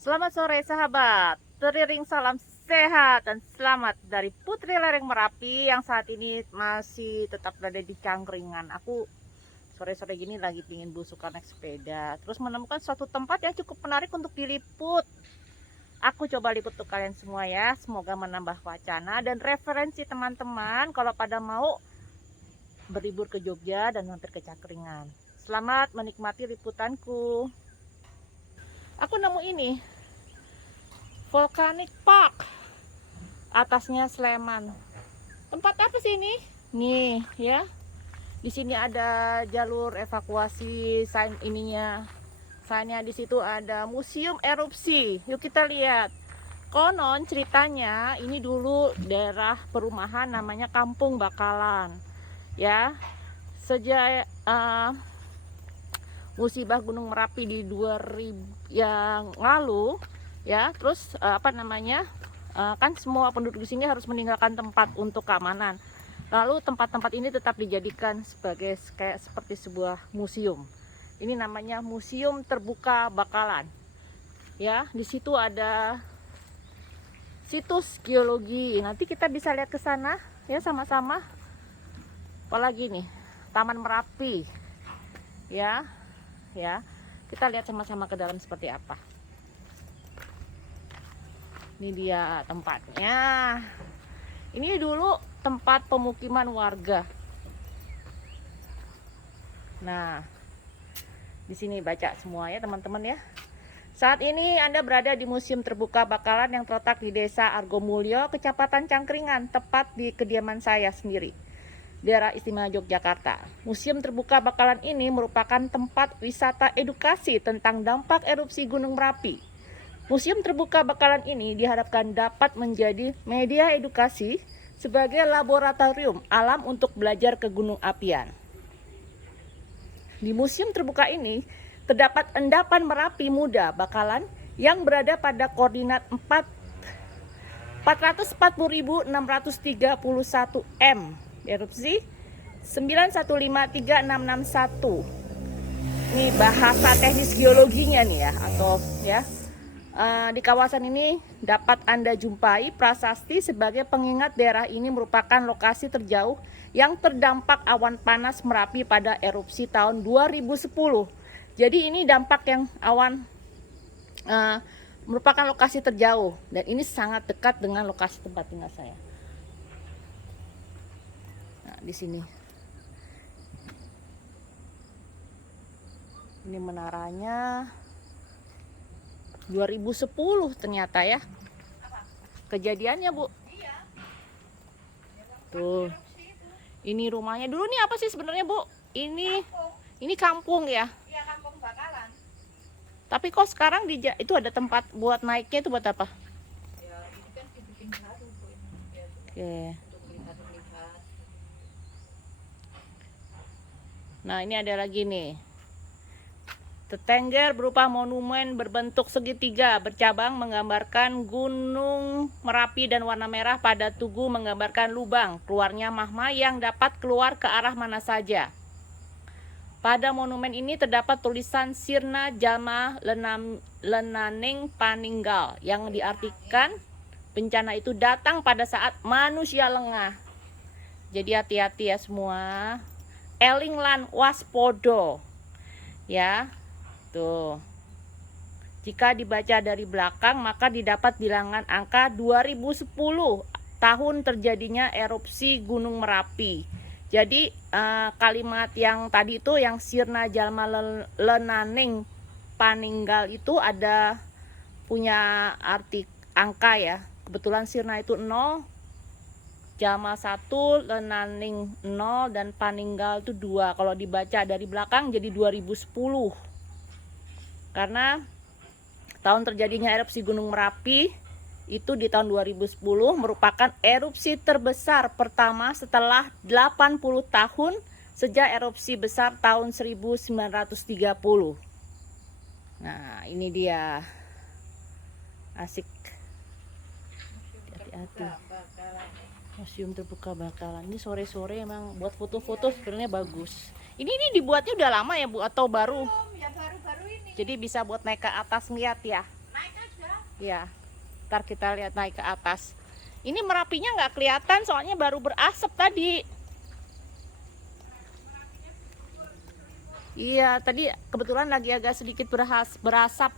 Selamat sore sahabat, teriring salam sehat dan selamat dari Putri Lereng Merapi yang saat ini masih tetap berada di Cangkringan. Aku sore-sore gini lagi pingin belusukan naik sepeda, terus menemukan suatu tempat yang cukup menarik untuk diliput. Aku coba liput untuk kalian semua ya, semoga menambah wacana dan referensi teman-teman kalau pada mau berlibur ke Jogja dan mampir ke Cangkringan. Selamat menikmati liputanku. Aku nemu ini, Volcanic Park, atasnya Sleman. Tempat apa sih ini? Nih ya, di sini ada jalur evakuasi, sign ininya. Signnya di situ ada museum erupsi. Yuk kita lihat. Konon ceritanya ini dulu daerah perumahan namanya Kampung Bakalan. Ya, sejak musibah Gunung Merapi di 2000 yang lalu ya, terus kan semua penduduk di sini harus meninggalkan tempat untuk keamanan. Lalu tempat-tempat ini tetap dijadikan sebagai kayak seperti sebuah museum. Ini namanya Museum Terbuka Bakalan. Ya, di situ ada situs geologi. Nanti kita bisa lihat ke sana ya sama-sama. Apalagi nih, Taman Merapi. Ya. Kita lihat sama-sama ke dalam seperti apa. Ini dia tempatnya. Ini dulu tempat pemukiman warga. Nah, di sini baca semua ya teman-teman ya. Saat ini Anda berada di Museum Terbuka Bakalan yang terletak di Desa Argomulyo, Kecamatan Cangkringan, tepat di kediaman saya sendiri, Daerah Istimewa Yogyakarta. Museum Terbuka Bakalan ini merupakan tempat wisata edukasi tentang dampak erupsi Gunung Merapi. Museum Terbuka Bakalan ini diharapkan dapat menjadi media edukasi sebagai laboratorium alam untuk belajar kegunung apian. Di museum terbuka ini terdapat endapan Merapi muda Bakalan yang berada pada koordinat 440.631 m. Erupsi 9153661. Ini bahasa teknis geologinya nih ya, atau ya. Di kawasan ini dapat Anda jumpai prasasti sebagai pengingat daerah ini merupakan lokasi terjauh yang terdampak awan panas Merapi pada erupsi tahun 2010. Jadi ini dampak yang awan merupakan lokasi terjauh dan ini sangat dekat dengan lokasi tempat tinggal saya. Nah, di sini. Ini menaranya 2010 ternyata ya. Kejadiannya, Bu. Tuh. Ini rumahnya dulu nih apa sih sebenarnya, Bu? Ini kampung ya. Iya, Kampung Bakalan. Tapi kok sekarang itu ada tempat buat naiknya itu buat apa? Ya, ini kan dibikin baru Bu, ini. Ya, Oke. untuk melihat-lihat. Nah, ini ada lagi nih. Tetengger berupa monumen berbentuk segitiga bercabang menggambarkan Gunung Merapi dan warna merah pada tugu menggambarkan lubang keluarnya magma yang dapat keluar ke arah mana saja. Pada monumen ini terdapat tulisan Sirna Jalma Lenaning Paninggal yang diartikan bencana itu datang pada saat manusia lengah. Jadi hati-hati ya semua. Eling lan waspodo. Ya. Tuh. Jika dibaca dari belakang maka didapat bilangan angka 2010 tahun terjadinya erupsi Gunung Merapi. Jadi kalimat yang tadi itu yang Sirna Jalma Lenaning Paninggal itu ada punya arti angka ya. Kebetulan Sirna itu 0, Jalma 1, Lenaning 0 dan Paninggal itu 2. Kalau dibaca dari belakang jadi 2010. Karena tahun terjadinya erupsi Gunung Merapi itu di tahun 2010 merupakan erupsi terbesar pertama setelah 80 tahun sejak erupsi besar tahun 1930. Nah, ini dia. Asik. Hati-hati. Museum Terbuka Bakalan. Ini sore-sore emang buat foto-foto sebenarnya bagus. Ini dibuatnya udah lama ya Bu atau baru? Ya baru-baru ini. Jadi bisa buat naik ke atas lihat ya. Naik aja. Ya, ntar kita lihat naik ke atas. Ini Merapinya nggak kelihatan soalnya baru berasap tadi. Iya, tadi kebetulan lagi agak sedikit berasap.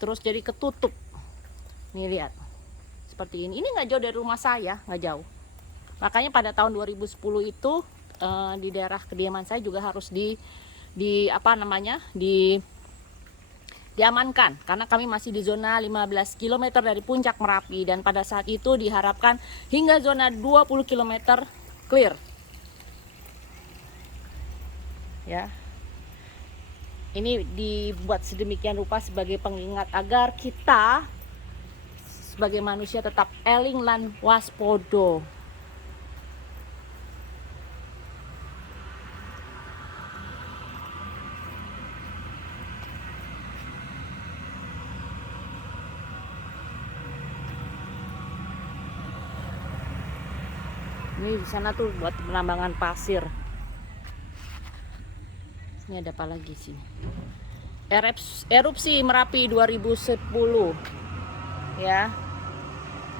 Terus jadi ketutup. Nih lihat. Seperti ini. Ini nggak jauh dari rumah saya, nggak jauh. Makanya pada tahun 2010 itu di daerah kediaman saya juga harus diamankan karena kami masih di zona 15 km dari puncak Merapi, dan pada saat itu diharapkan hingga zona 20 km clear. Ya. Ini dibuat sedemikian rupa sebagai pengingat agar kita sebagai manusia tetap eling lan waspodo. Ini di sana tuh buat penambangan pasir. Ini ada apa lagi sih? Erupsi Merapi 2010. Ya.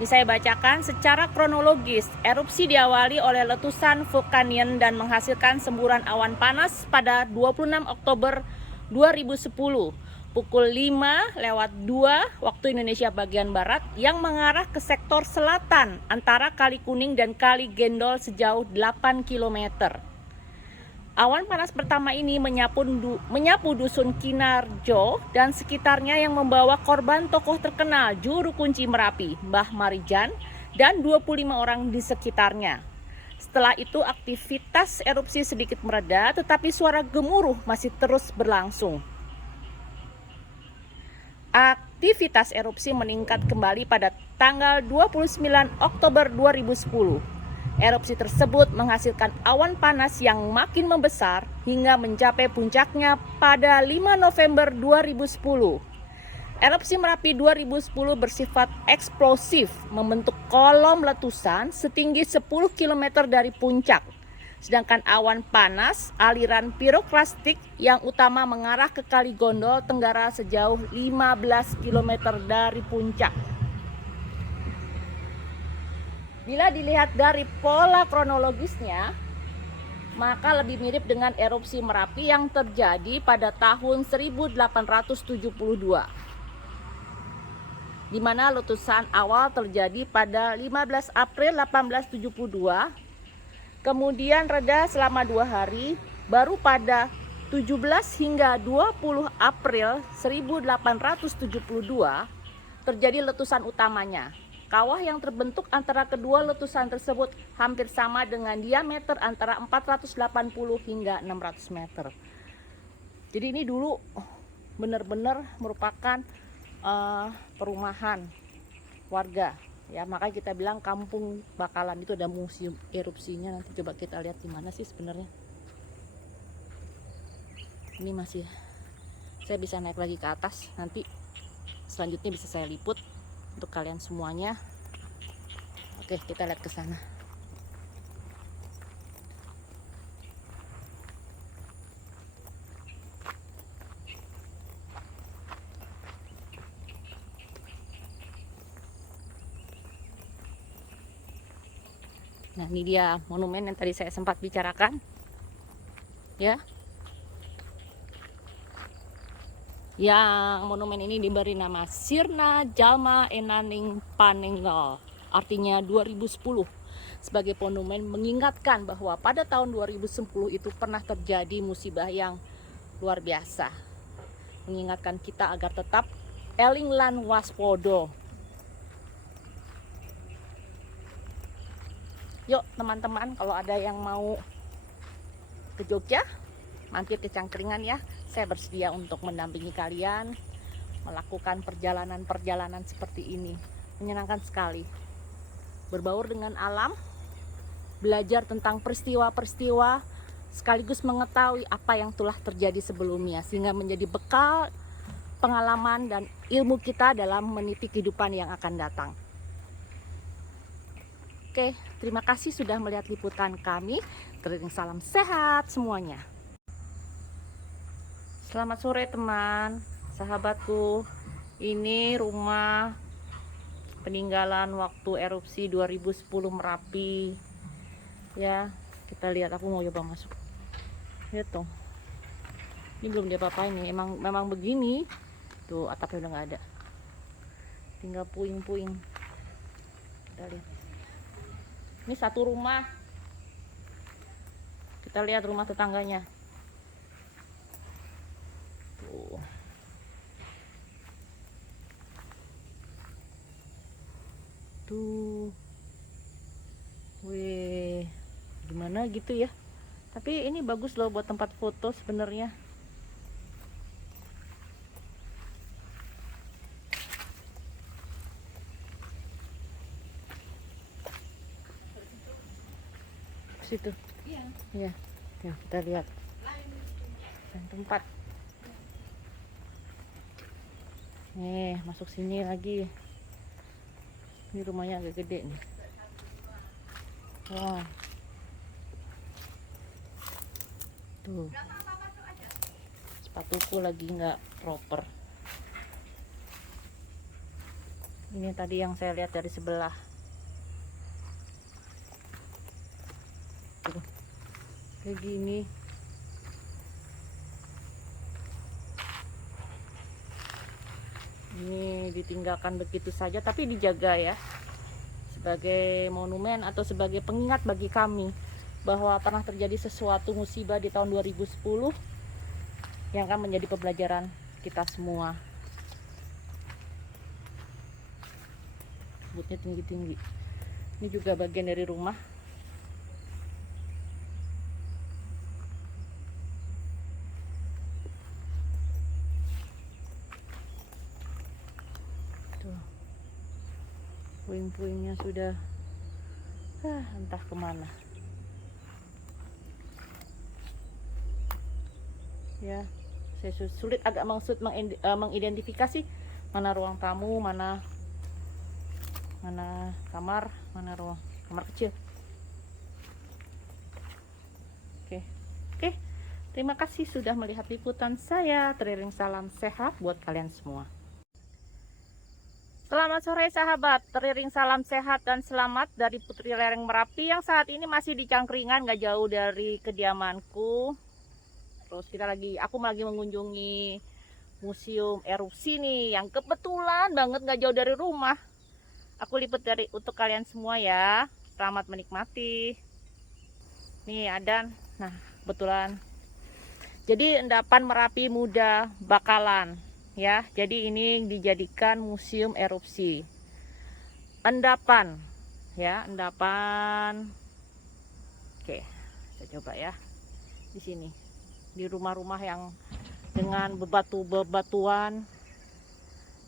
Ini saya bacakan secara kronologis. Erupsi diawali oleh letusan vulkanian dan menghasilkan semburan awan panas pada 26 Oktober 2010 pukul 5:02 waktu Indonesia bagian barat yang mengarah ke sektor selatan antara Kali Kuning dan Kali Gendol sejauh 8 km. Awan panas pertama ini menyapu dusun Kinarjo dan sekitarnya yang membawa korban tokoh terkenal juru kunci Merapi, Mbah Marijan, dan 25 orang di sekitarnya. Setelah itu aktivitas erupsi sedikit mereda, tetapi suara gemuruh masih terus berlangsung. Aktivitas erupsi meningkat kembali pada tanggal 29 Oktober 2010. Erupsi tersebut menghasilkan awan panas yang makin membesar hingga mencapai puncaknya pada 5 November 2010. Erupsi Merapi 2010 bersifat eksplosif, membentuk kolom letusan setinggi 10 km dari puncak. Sedangkan awan panas aliran piroklastik yang utama mengarah ke Kali Gondol Tenggara sejauh 15 km dari puncak. Bila dilihat dari pola kronologisnya, maka lebih mirip dengan erupsi Merapi yang terjadi pada tahun 1872, di mana letusan awal terjadi pada 15 April 1872, kemudian reda selama 2 hari, baru pada 17 hingga 20 April 1872 terjadi letusan utamanya. Kawah yang terbentuk antara kedua letusan tersebut hampir sama dengan diameter antara 480 hingga 600 meter. Jadi ini dulu benar-benar merupakan perumahan warga. Ya, makanya kita bilang Kampung Bakalan itu ada museum erupsinya. Nanti coba kita lihat di mana sih sebenarnya. Ini masih, saya bisa naik lagi ke atas. Nanti selanjutnya bisa saya liput untuk kalian semuanya. Oke, kita lihat ke sana. Nah, ini dia monumen yang tadi saya sempat bicarakan. Ya. Yang monumen ini diberi nama Sirna Jalma Enaning Panenggal, artinya 2010, sebagai monumen mengingatkan bahwa pada tahun 2010 itu pernah terjadi musibah yang luar biasa. Mengingatkan kita agar tetap eling lan waspodo. Yuk teman-teman, kalau ada yang mau ke Jogja, mampir ke Cangkringan ya. Saya bersedia untuk mendampingi kalian melakukan perjalanan-perjalanan seperti ini. Menyenangkan sekali. Berbaur dengan alam, belajar tentang peristiwa-peristiwa, sekaligus mengetahui apa yang telah terjadi sebelumnya, sehingga menjadi bekal pengalaman dan ilmu kita dalam meniti kehidupan yang akan datang. Oke, terima kasih sudah melihat liputan kami. Salam sehat semuanya. Selamat sore teman. sahabatku, ini rumah peninggalan waktu erupsi 2010 Merapi. Ya, kita lihat, aku mau coba masuk. Lihat tuh. Ini belum diapa-apain nih, memang begini. Tuh, atapnya udah nggak ada. Tinggal puing-puing. Kita lihat. Ini satu rumah. Kita lihat rumah tetangganya. Tuh. Tuh. Wih, gimana gitu ya. Tapi ini bagus loh buat tempat foto sebenarnya. Situ. Iya. Iya. Ya, kita lihat. Dan tempat. Nih, masuk sini lagi. Ini rumahnya agak gede nih. Wah. Tuh. Sepatuku lagi nggak proper. Ini tadi yang saya lihat dari sebelah. Tuh. Kayak gini. Ini ditinggalkan begitu saja, tapi dijaga ya, sebagai monumen atau sebagai pengingat bagi kami bahwa pernah terjadi sesuatu musibah di tahun 2010 yang akan menjadi pembelajaran kita semua. Butnya tinggi-tinggi. Ini juga bagian dari rumah. Tuh. Puing-puingnya sudah entah kemana. Ya, saya sulit agak mengidentifikasi mana ruang tamu, mana kamar, mana ruang kamar kecil. Oke, terima kasih sudah melihat liputan saya. Teriring salam sehat buat kalian semua. Selamat sore sahabat, teriring salam sehat dan selamat dari Putri Lereng Merapi yang saat ini masih di Cangkringan, gak jauh dari kediamanku. Terus aku lagi mengunjungi museum erupsi nih, yang kebetulan banget gak jauh dari rumah. Aku liput untuk kalian semua ya. Selamat menikmati. Nih Adan, nah kebetulan. Jadi endapan Merapi Muda Bakalan ya. Jadi ini dijadikan museum erupsi. Endapan ya, endapan. Oke, saya coba ya di sini. Di rumah-rumah yang dengan bebatuan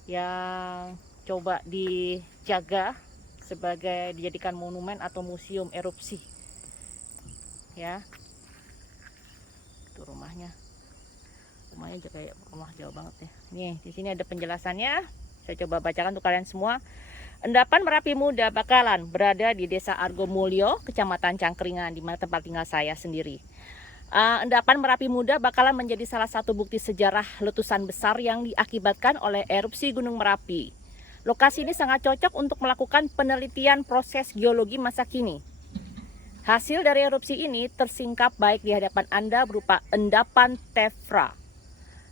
yang coba dijaga sebagai dijadikan monumen atau museum erupsi ya. Itu rumahnya juga kayak rumah jauh banget ya. Nih di sini ada penjelasannya, saya coba bacakan untuk kalian semua. Endapan Merapi Muda Bakalan berada di Desa Argomulyo, Kecamatan Cangkringan, di mana tempat tinggal saya sendiri. Endapan Merapi Muda bakalan menjadi salah satu bukti sejarah letusan besar yang diakibatkan oleh erupsi Gunung Merapi. Lokasi ini sangat cocok untuk melakukan penelitian proses geologi masa kini. Hasil dari erupsi ini tersingkap baik di hadapan Anda berupa endapan tephra.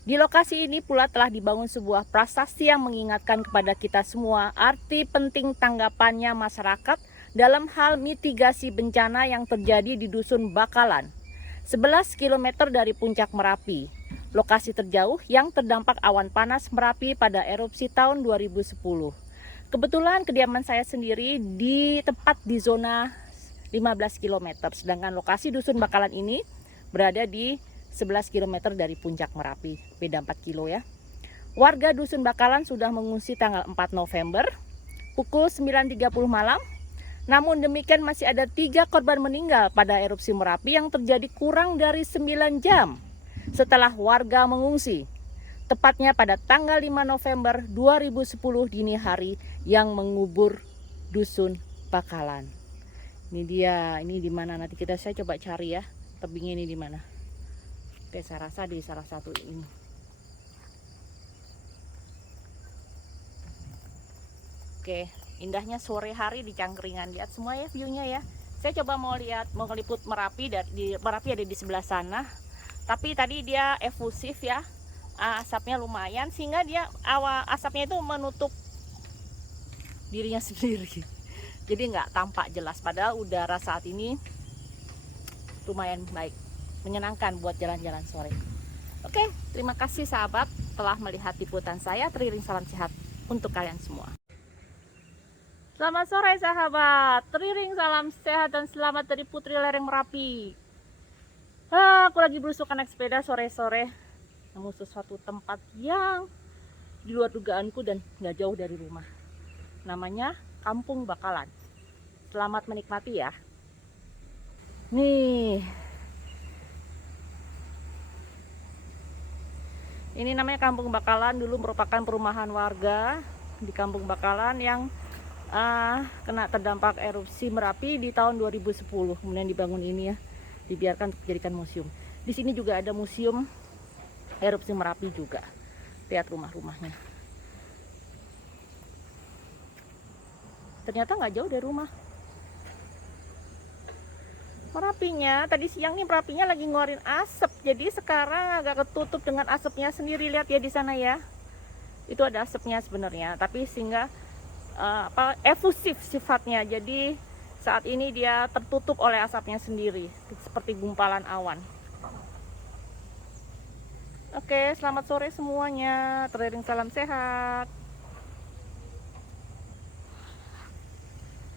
Di lokasi ini pula telah dibangun sebuah prasasti yang mengingatkan kepada kita semua arti penting tanggapannya masyarakat dalam hal mitigasi bencana yang terjadi di Dusun Bakalan. 11 km dari puncak Merapi, lokasi terjauh yang terdampak awan panas Merapi pada erupsi tahun 2010. Kebetulan kediaman saya sendiri tepat di zona 15 km, sedangkan lokasi Dusun Bakalan ini berada di 11 km dari puncak Merapi, beda 4 kilo ya. Warga Dusun Bakalan sudah mengungsi tanggal 4 November, pukul 9.30 malam. Namun demikian masih ada 3 korban meninggal pada erupsi Merapi yang terjadi kurang dari 9 jam setelah warga mengungsi. Tepatnya pada tanggal 5 November 2010 dini hari yang mengubur Dusun Bakalan. Ini dia, ini di mana nanti saya coba cari ya, tebingnya ini di mana. Oke, saya rasa di salah satu ini. Oke, indahnya sore hari di Cangkringan. Lihat semua ya view-nya ya. Saya coba mau ngeliput Merapi, Merapi ada di sebelah sana. Tapi tadi dia efusif ya. Asapnya lumayan sehingga dia asapnya itu menutup dirinya sendiri. Jadi nggak tampak jelas. Padahal udara saat ini lumayan baik, menyenangkan buat jalan-jalan sore. Oke, terima kasih sahabat telah melihat liputan saya. Teriring salam sehat untuk kalian semua. Selamat sore sahabat, teriring salam sehat dan selamat dari Putri Lereng Merapi. Aku lagi berusukan naik sepeda sore-sore, nemu sesuatu tempat yang di luar dugaanku dan nggak jauh dari rumah. Namanya Kampung Bakalan. Selamat menikmati ya. Nih, ini namanya Kampung Bakalan. Dulu merupakan perumahan warga di Kampung Bakalan yang kena terdampak erupsi Merapi di tahun 2010. Kemudian dibangun ini ya, dibiarkan untuk dijadikan museum. Di sini juga ada museum erupsi Merapi juga. Lihat rumah-rumahnya. Ternyata nggak jauh dari rumah. Merapinya tadi siang nih, Merapinya lagi ngeluarin asap, jadi sekarang agak ketutup dengan asapnya sendiri. Lihat ya di sana ya, itu ada asapnya sebenarnya, tapi sehingga efusif sifatnya, jadi saat ini dia tertutup oleh asapnya sendiri seperti gumpalan awan. Oke, selamat sore semuanya, teriring salam sehat.